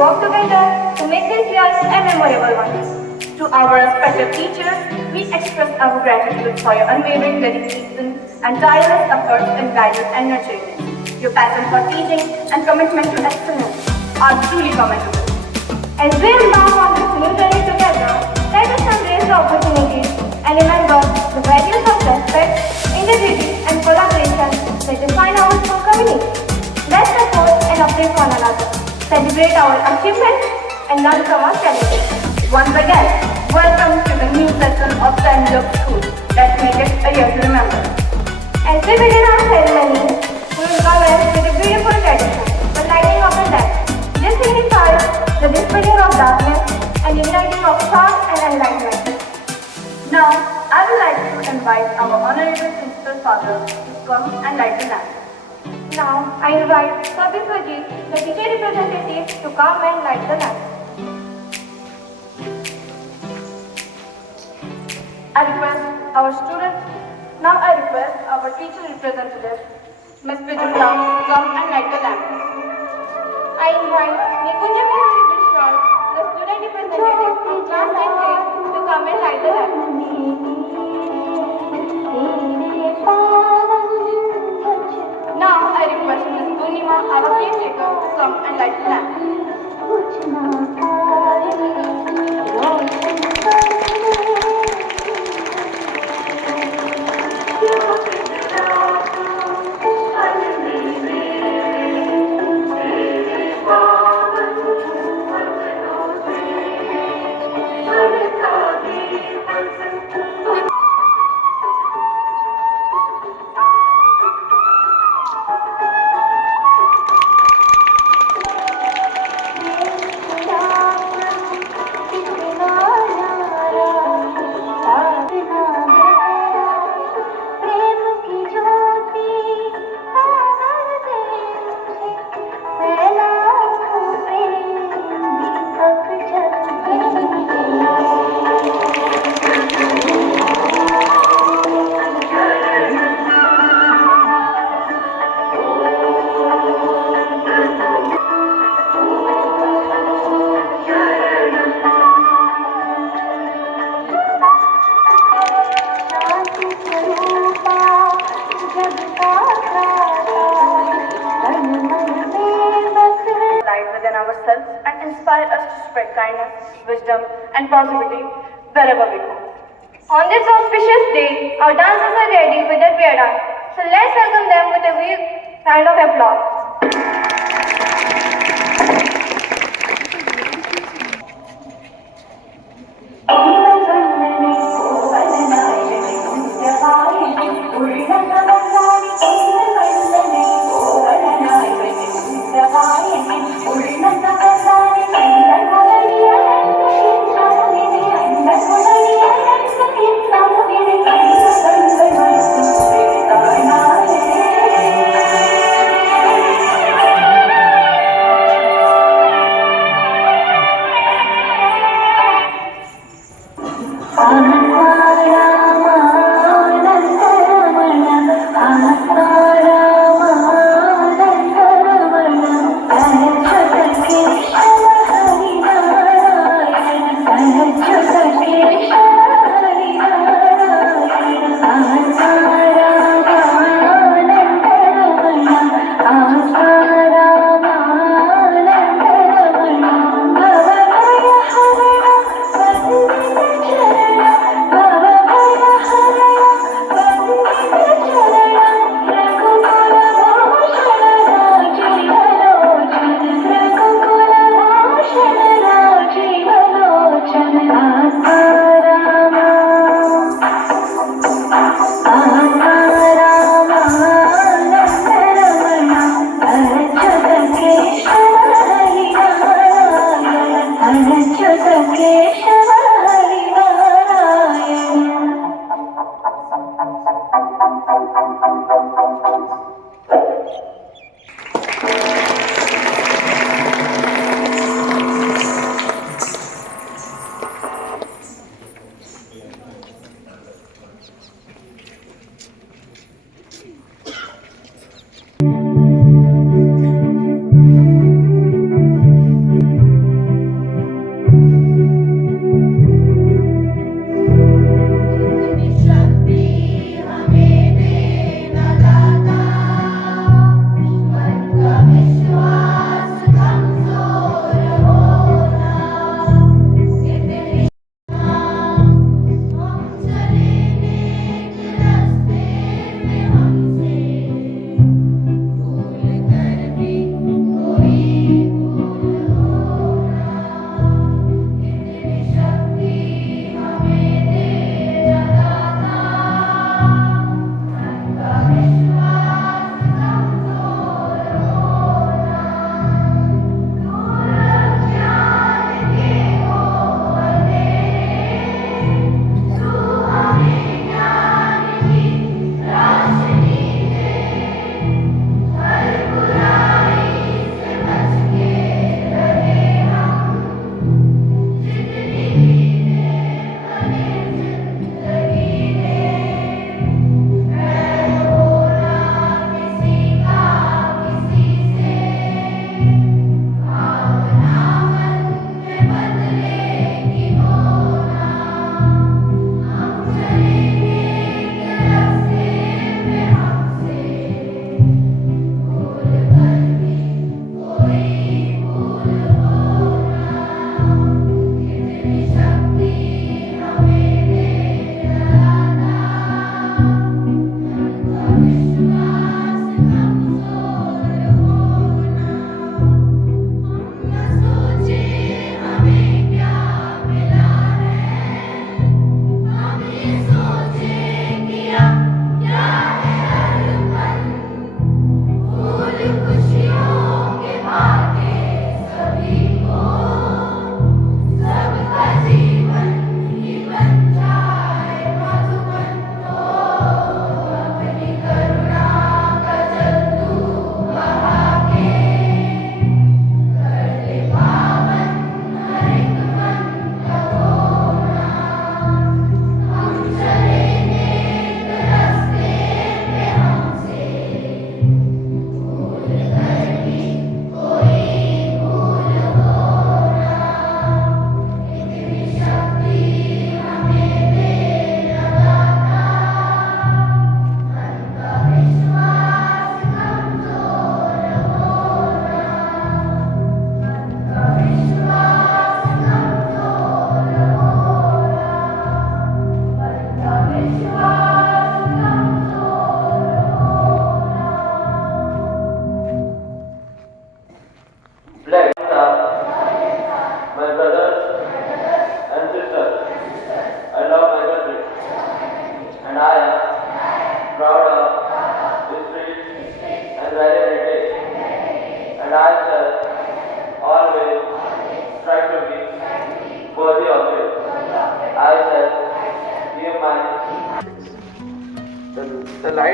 work together to make this year a memorable one. To our special teachers, we express our gratitude for your unwavering dedication and tireless efforts in guidance and nurturing us. Your passion for teaching and commitment to excellence are truly commendable. As we embark on this new journey together, let us embrace the opportunities and remember the values of respect, integrity, and collaboration that define our school community. Let's support and uplift one another, celebrate our achievements, and learn from our challenges. Once again, welcome to the new session of St. Luke's School. Let's make it a year to remember. As we begin our ceremony, we will commence with a beautiful tradition, the lighting of the lamp. This signifies the dispelling of darkness and uniting of thought and enlightenment. Now, I would like to invite our Honorable Principal Father to come and light the lamp. Now, I invite Sir Biswajit, the teacher representative, to come and light the lamp. I request our students, now I request our teacher representative, Ms. Vijula, to come and light the lamp. I invite Nikunja Mehari Vishwal, the student representative from class 8A, to come and light the lamp. Now I request Ms. Punima, our caretaker, to come and light the lamp. Ourselves and inspire us to spread kindness, wisdom, and positivity wherever we go. On this auspicious day, our dancers are ready with their pair dance. So let's welcome them with a big round of applause.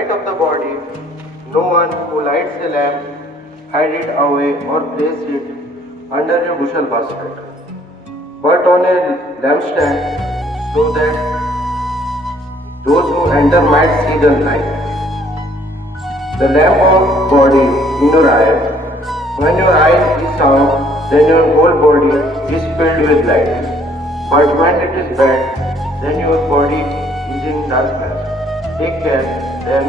light of the body, no one who lights a lamp hide it away or place it under a bushel basket, but on a lampstand, so that those who enter might see the light. The lamp of body in your eye. When your eye is out, then your whole body is filled with light. But when it is bad, then your body is in darkness. Take care then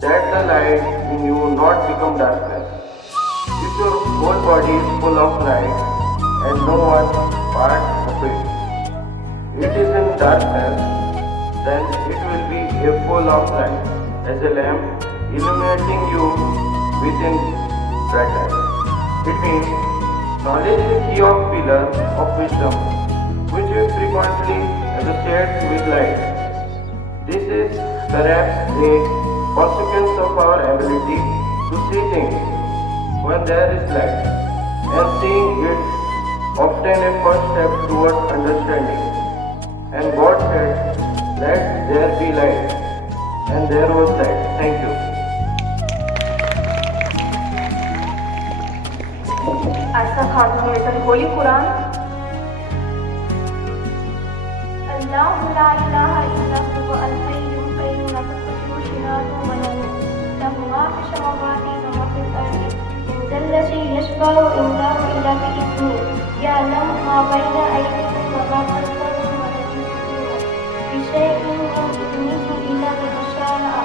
that the light in you not become darkness. If your whole body is full of light and no one part of it is in darkness, then it will be a full of light as a lamp illuminating you within brightness. It means knowledge is the key of pillar of wisdom, which we frequently associate with light. This is perhaps a consequence of our ability to see things when there is light, and seeing it often a first step towards understanding. And God said, "Let there be light," and there was light. Thank you. ऐसा खातून में होली कुरान अल्लाह ला इलाहा इल्ला हुवा अल हय्युल क़य्यूम ला तअखुज़ुहु सिनातुन व ला नौम लहु मा fish समावाति व मा fill अर्ज़ि इन्नल्लज़ी यशफ़अु इंदहु इल्ला बिइज़्निहि यअलमु मा बैना अयदीहिम व मा ख़ल्फ़हum व ला युहीतूना बिशैइन मिन इल्मिहि इल्ला बिमा शाअ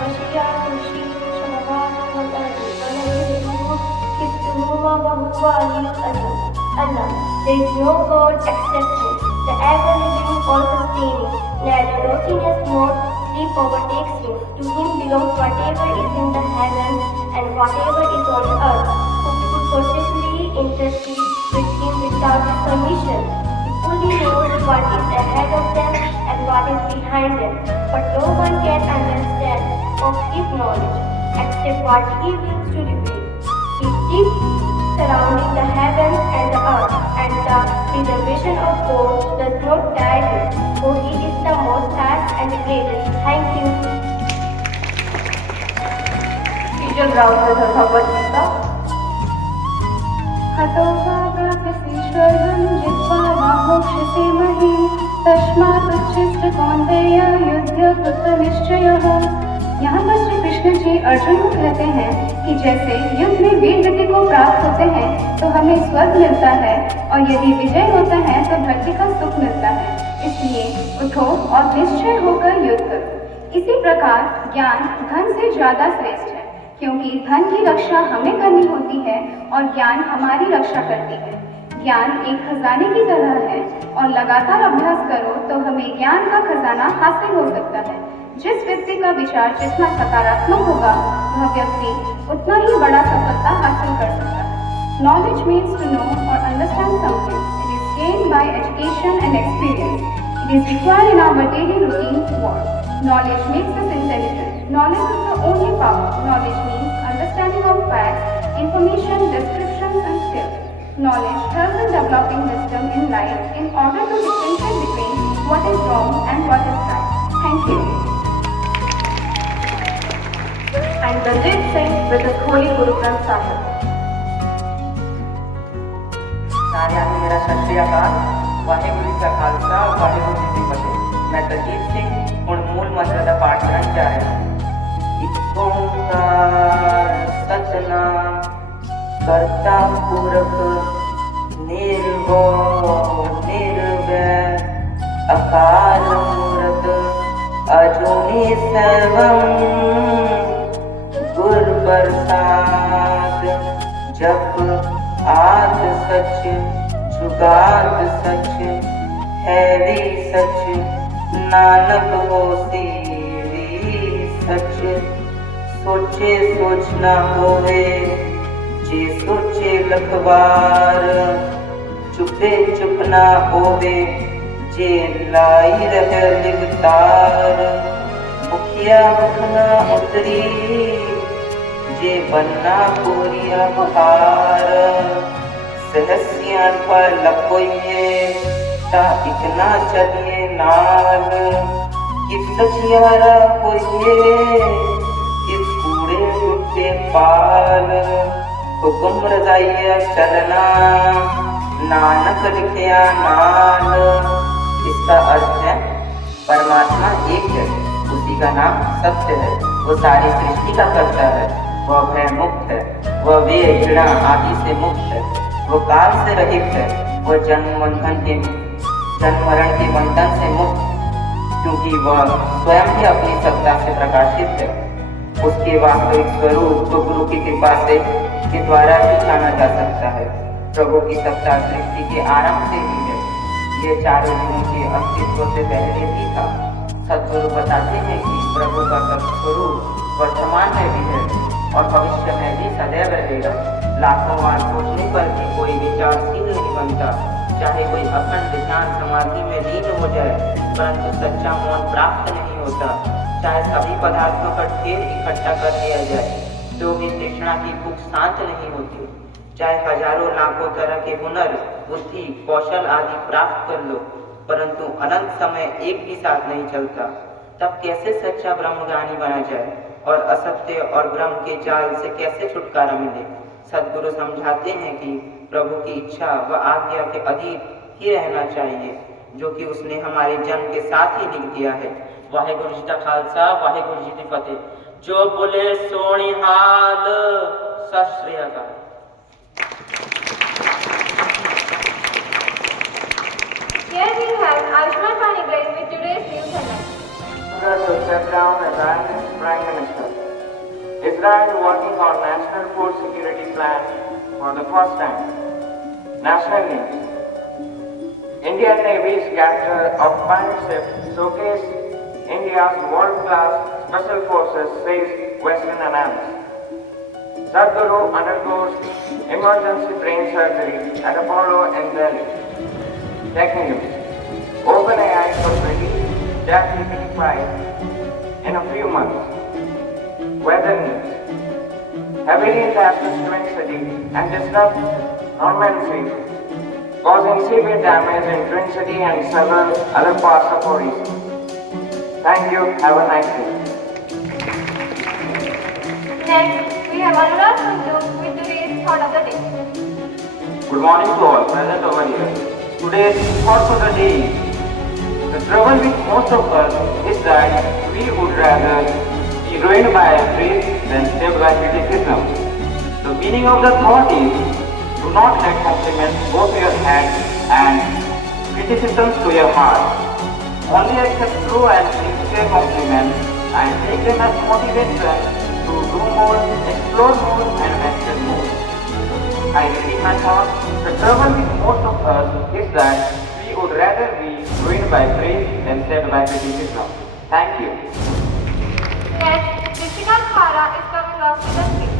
वसि'a कुर्सियुहु समावाति वल अर्ज़ व ला यऊदुहु हिफ्ज़ुहुमा व हुवा अल-अलिय्युल अज़ीम. Allah, there is no God except Him, the ever-living, all-sustaining. Neither loneliness nor sleep overtakes Him. To Him belongs whatever is in the heavens and whatever is on earth. Who could possibly intercede with Him without His permission? He fully knows what is ahead of them and what is behind them, but no one can understand of His knowledge except what He wills to reveal. He sits surrounding the heavens and the earth, and the preservation of God does not die Him, for He is the most high and the greatest. Thank you. Teacher Rauda Bhagavad Gita. हतो वा प्राप्स्यैश्वर्यं जित्वा वा मोक्ष्यसे महीम् तस्मात् उच्छिष्ट कौन्तेय युध्य कृतनिश्चयः. यहाँ पर श्री कृष्ण जी अर्जुन को कहते हैं कि जैसे युद्ध में वीर गति को प्राप्त होते हैं तो हमें स्वर्ग मिलता है और यदि विजय होता है तो धरती का सुख मिलता है, इसलिए उठो और निश्चय होकर युद्ध करो. इसी प्रकार ज्ञान धन से ज्यादा श्रेष्ठ है, क्योंकि धन की रक्षा हमें करनी होती है और ज्ञान हमारी रक्षा करती है. ज्ञान एक खजाने की तरह है और लगातार अभ्यास करो तो हमें ज्ञान का खजाना हासिल हो सकता है. जिस व्यक्ति का विचार जितना सकारात्मक होगा वह व्यक्ति उतना ही बड़ा सफलता हासिल कर सकता है. Knowledge means to know or understand something. It is gained by education and experience. It is required in our daily routine work. Knowledge makes us intelligent. Knowledge is the only power. Knowledge means understanding of facts, information, descriptions and skills. Knowledge helps in developing wisdom in life in order to differentiate between what is wrong and what is right. Thank you. And Daljeet Singh with his Holy Guru Granth Sahib. सारिਆਂ ਨੂੰ ਮੇਰਾ ਸਤਿ ਸ਼੍ਰੀ ਅਕਾਲ. ਵਾਹਿਗੁਰੂ ਜੀ ਕਾ ਖਾਲਸਾ ਵਾਹਿਗੁਰੂ ਜੀ ਕੀ ਫਤਿਹ. ਮੈਂ ਦਲਜੀਤ ਸਿੰਘ ਹੁਣ ਮੂਲ ਮੰਤਰ ਦਾ ਪਾਠ ਕਰਨ ਜਾ ਰਿਹਾ ਹਾਂ. ਇੱਕ ਓੰਕਾਰ ਸਤਿਨਾਮ ਕਰਤਾ ਪੁਰਖ ਨਿਰਭਉ ਨਿਰਵੈਰ ਅਕਾਲ ਮੂਰਤ ਅਜੂਨੀ ਸਰਵੰ गुर प्रसाद. जप आद सच जुगाद सच है भी सच नानक होसी भी सच. सोचे सोच ना होवे जे सोचे लखवार चुपे चुप ना होवे जे लाई रहे लिवतार. मुखिया मुखना उतरी जे बनना पूरिया बहार. सहस्यां पर लकोइए ता इतना चलिए नाल कि सचियारा होइए इस कूड़े टूटे पाल, हुकुम रजाइया चलना नानक लिखिया नाल। इसका अर्थ है परमात्मा एक है, उसी का नाम सत्य है, वो सारी सृष्टि का करता है, वह भय मुक्त है, वह वे घृणा आदि से मुक्त है, वो काल से रहित है, वह जन्म मरण के बंधन से मुक्त, क्योंकि वह स्वयं ही अपनी सत्ता से प्रकाशित है। उसके वास्तविक स्वरूप को गुरु की कृपा से के द्वारा ही जाना जा सकता है। प्रभु की सत्ता सृष्टि के आरंभ से ही है, ये चारों दिनों के अस्तित्व से पहले भी था। सद्गुरु बताते हैं कि प्रभु का स्वरूप वर्तमान में भी है और भविष्य में भी सदैव रहेगा। लाखों बार सोचने पर भी कोई विचारशील नहीं बनता, चाहे कोई अखंड ध्यान समाधि में लीन हो जाए, परंतु सच्चा मौन प्राप्त नहीं होता। चाहे सभी पदार्थों का ढेर इकट्ठा कर लिया जाए तो भी तृष्णा की भूख शांत नहीं होती। चाहे हजारों लाखों तरह के हुनर, बुद्धि, कौशल आदि प्राप्त कर लो, परंतु अनंत समय एक भी साथ नहीं चलता। तब कैसे सच्चा ब्रह्मज्ञानी बना जाए और असत्य और ब्रह्म के जाल से कैसे छुटकारा मिले। सद्गुरु समझाते हैं कि प्रभु की इच्छा व आज्ञा के अधीन ही रहना चाहिए, जो कि उसने हमारे जन्म के साथ ही लिख दिया है। वाहेगुरु जी का खालसा, वाहेगुरु जी की फतेह। जो बोले सोनी हाल, सत श्री अकाल। Here we have Ayushman Panigrahi with today's news headlines. To step down as Prime Minister. Israel working on National Food Security Plan for the first time. National news. Indian Navy's capture of pirate ship showcased India's world-class special forces, says Western analysts. Sadhguru undergoes emergency brain surgery at Apollo in Delhi. Tech news. OpenAI could release ChatGPT-5 in a few months. Weather news. Heavy rain dashes Twin City and disrupts normalcy, causing severe damage in Twin City and several other parts of Orissa. Thank you. Have a nice day. Next, we have Anurag Kundu with today's thought of the day. Good morning to all present over here. Today's thought for the day is, the trouble with most of us is that we would rather be ruined by praise than saved by criticism. The meaning of the thought is, do not let compliments go to your head and criticisms to your heart. Only accept true and sincere compliments and take them as motivation to do more, explore more and master more. I repeat my thought, the trouble with most of us is that we would rather be ruined by praise than saved by criticism. Thank you. Next, Rishika Khara is coming up with a speech.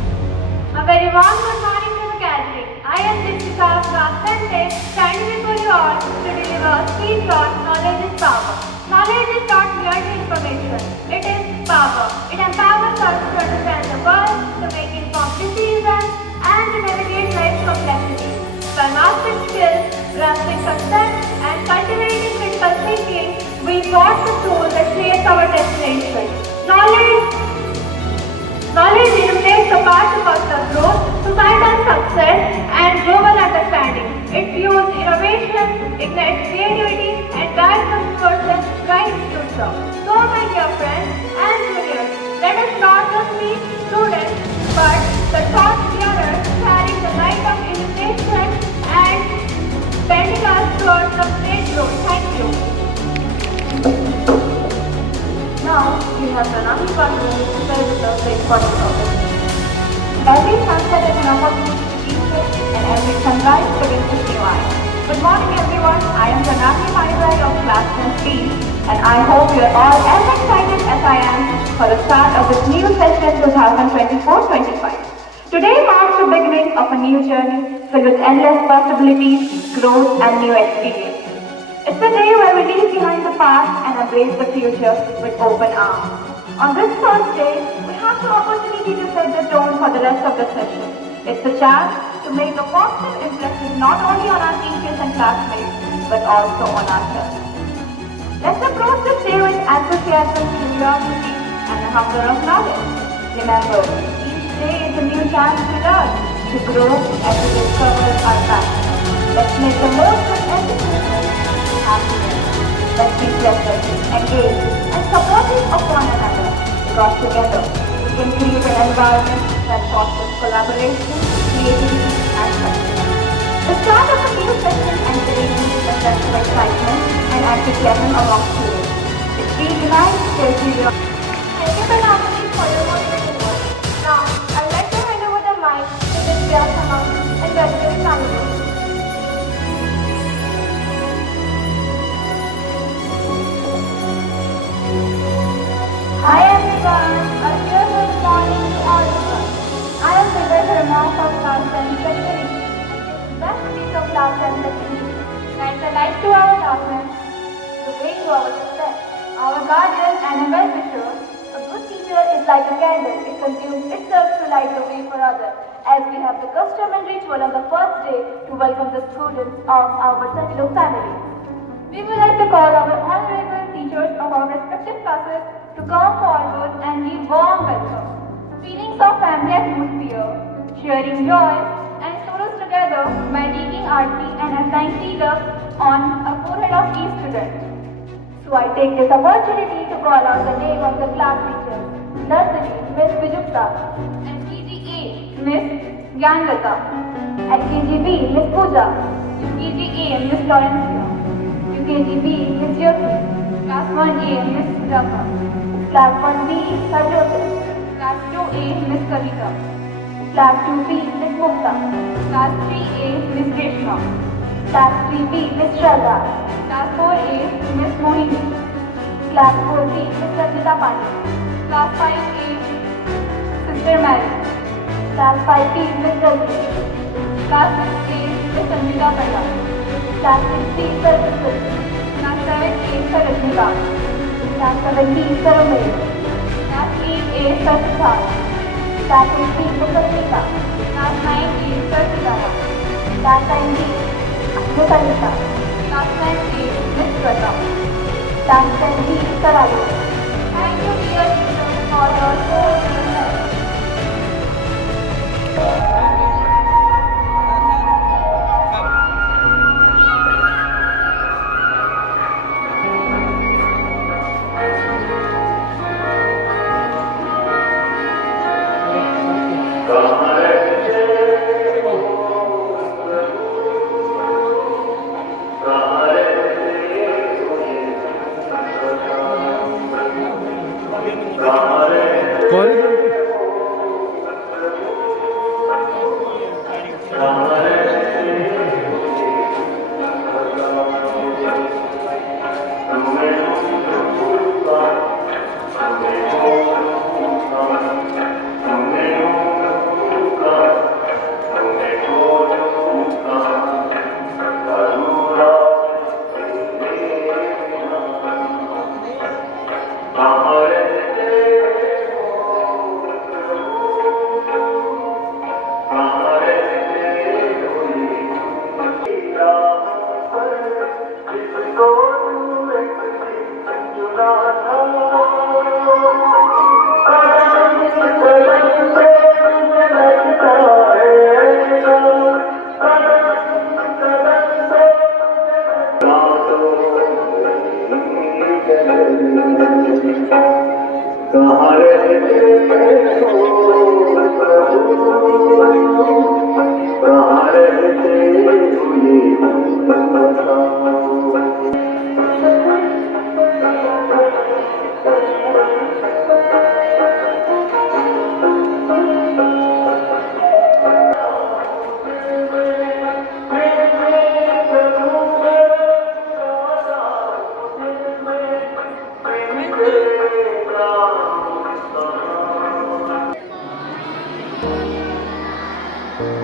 A very warm good morning to the gathering. I am Rishika, class 10th, standing before you all to deliver a speech on knowledge is power. Knowledge is not merely information, it is power. It empowers us to understand the world, to make informed decisions, and to navigate life's complexity. By mastering skills, grasping concepts, and cultivating critical thinking, we forge the tool that shapes our destination. Knowledge illuminates the path to personal growth, societal success, and global understanding. It fuels innovation, ignites creativity, and guides us towards a bright future. So, my dear friends and juniors, let us not just be students, but the thought bearers carrying the light of illumination and bending us towards the great growth. Thank you. Now, we have Pranami Pandey to share with us the importance of it. Every sunset is an opportunity to teach it, and every sunrise begins with new eyes. Good morning, everyone. I am Pranami Pandey of class 10C, and I hope you are all as excited as I am for the start of this new session 2024-25. Today marks the beginning of a new journey filled with endless possibilities, growth, and new experiences. It's a day where we leave behind the past and embrace the future with open arms. On this first day, we have the opportunity to set the tone for the rest of the session. It's a chance to make a positive impression not only on our teachers and classmates, but also on ourselves. Let's approach this day with enthusiasm, curiosity, and a hunger of knowledge. Remember, each day is a new chance to learn, to grow, and to discover our passion. Let's make the most of every moment and happiness. Let's be pleasant, engaged, and supportive of one another, because together we can create an environment that fosters collaboration, creativity, and success. The start of a new session encourages a sense of excitement and enthusiasm among students. It reignites their curiosity. Thank you, Pranamani, for your motivating words. Now, I'd like to hand over the mic to Ms. Vyasama and President Management. Hi everyone, a very good morning to all of us. I am Vijay Sharma from class 10 secondary. Best piece of class 10 secondary. Guides the light to our darkness, the way to our success. Our guardian and a well-wisher, a good teacher is like a candle. It consumes itself to light the way for others. As we have the custom and ritual on the first day to welcome the students of our Satlu family. We would like to call our honorable teachers of our respective classes to come forward and give warm welcome. Feelings of family atmosphere, sharing joy and sorrows together by taking aarti and a saintly love on a forehead of each student. So I take this opportunity to call out the name of the class teachers. Nursery, Miss Vijupta. At KGA, Miss Gyanlata. At KGB, Miss Pooja. UKGA, Miss Laurencia. UKGB, Miss Jyoti. Class 1A, Miss Rafa. Class 1B, Sir Joseph. Class 2A, Miss Kavita. Class 2B, Miss Mukta. Class 3A, Miss Reshma. Class 3B, Miss Shraddha. Class 4A, Miss Mohini. Class 4B, Miss Rajita Pandey. Class 5A, Sister Mary. Class 5B, Miss Dalji. Class 6A, Miss Sanjita Panda. Class 6B, Sir Vipul. Class 7A, Sir Rajnikant. Class 7B, Sir Umesh. Class 8A, Sir Siddharth. Class 8B, Miss Asmita. Class 9A, Sir Sidara. Class 9B, Miss Anita. Class 9A, Miss Shweta. Class 10B, Sir Adi. Thank you, dear teachers, for your so much help.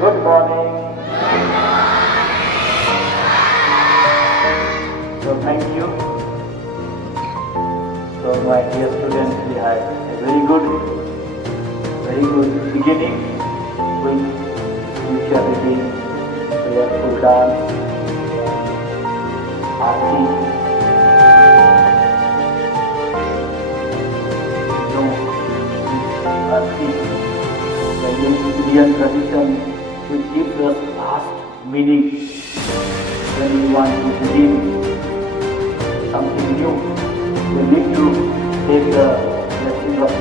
Good morning. So thank you. So my dear students, we had a very good beginning with spirituality, prayerful dance, aarti, nothing. The Indian tradition which gives us vast meaning when we want to believe something new. We need to take the blessing of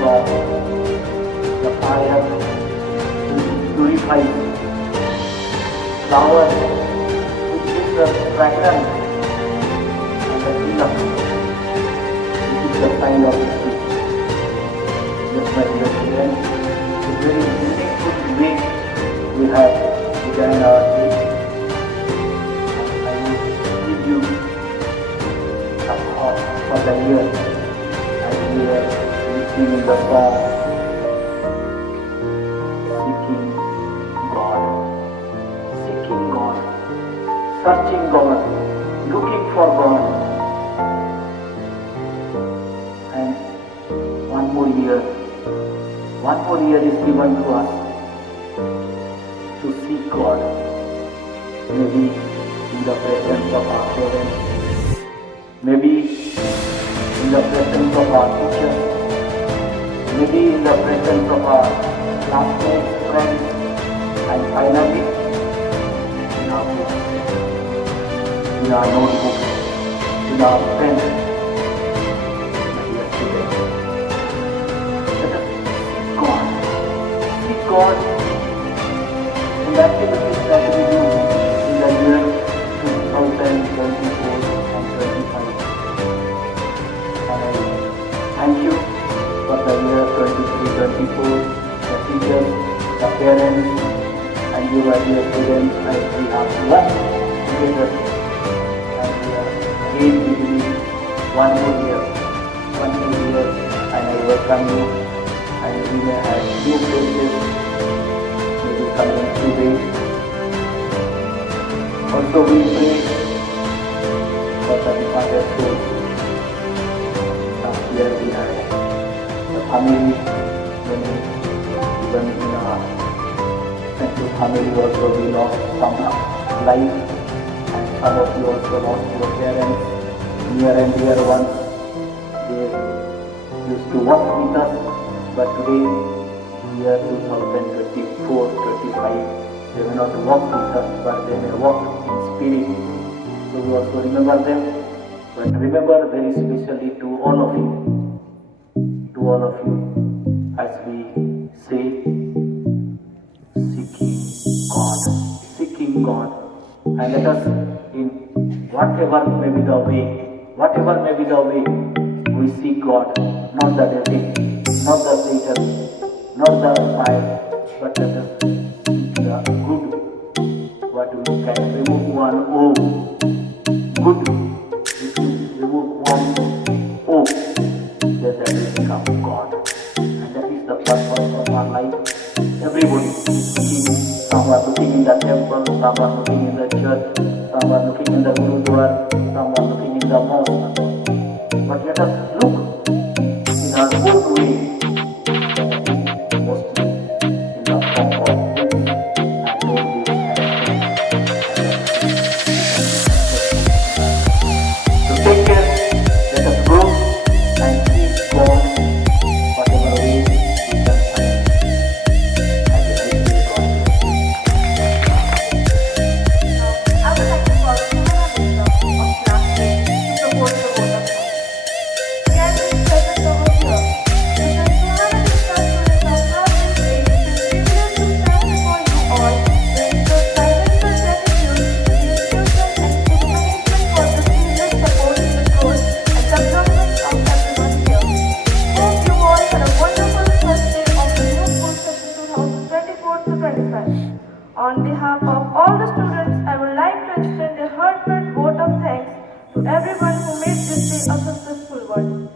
the fire to purify flower which gives us fragrance and the freedom. This is the sign of history. Just my dear students, it's very meaningful way we have designed our day. I will give you some thoughts for the year as we are listening in the song Seeking God, searching God, looking for God. And one more year is given to us to seek God, maybe in the presence of our parents, maybe in the presence of our teachers, maybe in the presence of our classmates, friends, and finally in our books, in our notebooks, in our pens. God in the activities that we do in the year 2024 and 25. And I thank you for the year 23-24, the teachers, the parents, and you my dear students, as we have worked together. And we are again giving you one more year, and I welcome you. And we may have new places maybe coming 2 days. Also we pray for the departed souls. Last year we had the family, even in our central family also we lost some life, and some of you also lost your parents, near and dear ones. They used to walk with us. But today, year 2024-25, they may not walk with us, but they may walk in spirit. So we also remember them, but remember very specially to all of you, as we say, seeking God, and let us, in whatever may be the way, we seek God, not the devil, not the Satan, not the fire, but let us seek the good, what we can remove one O, good, if we remove one O, then that will become God. And that is the purpose of our life. Everybody looking, some are looking in the temple, some are looking in the church, some are looking in the Gurudwara, some are looking in the mosque. But let us look in our own way. On behalf of all the students, I would like to extend a heartfelt vote of thanks to everyone who made this day a successful one.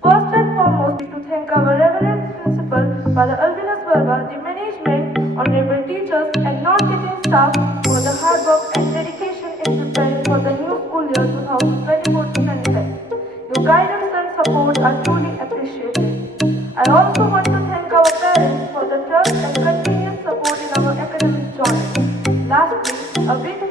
First and foremost, to thank our Reverend Principal, Father Alvinus Verma, the management, honorable teachers, and non-teaching staff for the hard work and dedication in preparing for the new school year 2024-25. Your guidance and support are truly appreciated. I also want to thank our parents for the trust and continuous support in our academic journey. Lastly, a big